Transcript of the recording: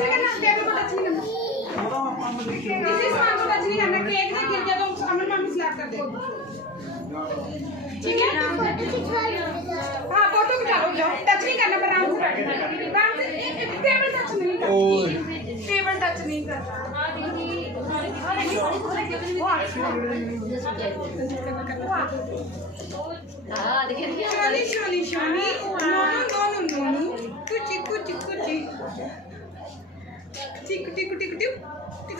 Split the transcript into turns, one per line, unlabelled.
इसी सामान को रजनी करना केक में गिर गया तो अमन मम्मी स्लैप कर दे ठीक है हां फोटो खिंचा लो जाओ टच नहीं करना पर आराम से बैठ टेबल टच नहीं ओए टेबल टच नहीं करना हां दीदी हां देखिए शोनी शोनी शोनी दोनों दोनों कुछ कुछ कुछ tico, tico, tico, tico.